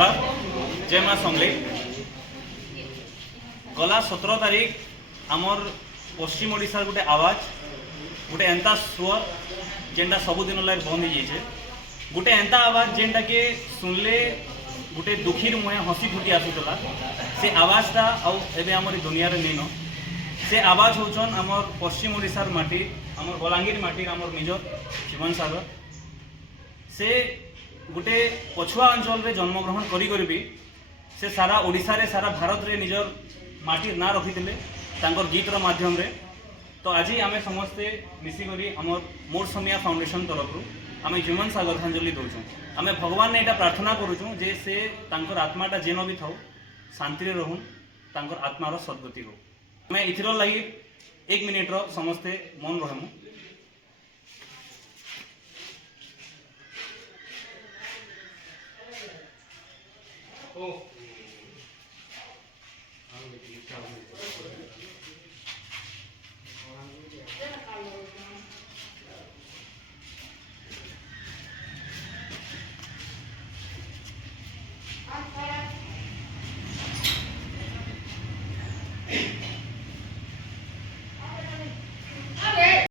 जोहार जय माँ समलेई। गला 17 तारीख आमर पश्चिम ओडिशार गोटे आवाज गोटे एंता स्वर जेनटा सबुदिन लाग बंद हो जाए, गोटे एंता आवाज जेनटा के सुनले गोटे दुखीर मुहे हसी फुटी आसूला। से आवाजटा आबे आमर दुनिया रे नहीं न, से आवाज होचन आमर पश्चिम ओडिशार माटी, आमर बलांगीर माटी, आमर निज जीवन सागर। से गोटे पछुआ अंचल रे जन्मग्रहण करी भी से सारा ओडिशा रे सारा भारत रे निजर माटीर ना रखिथिले तांकर गीतर माध्यम रे। तो आज आम समस्ते मिसिकी आमर मोर समिया फाउंडेशन तरफ आम जीवन श्रद्धांजलि दौचु। आम भगवान ने प्रार्थना करुचु जे से तांकर आत्माटा जेन भी थाउ शांति रहून, तांकर आत्मार सद्गति हो। आम इथिर लगी 1 मिनिट समस्ते मन रहमु।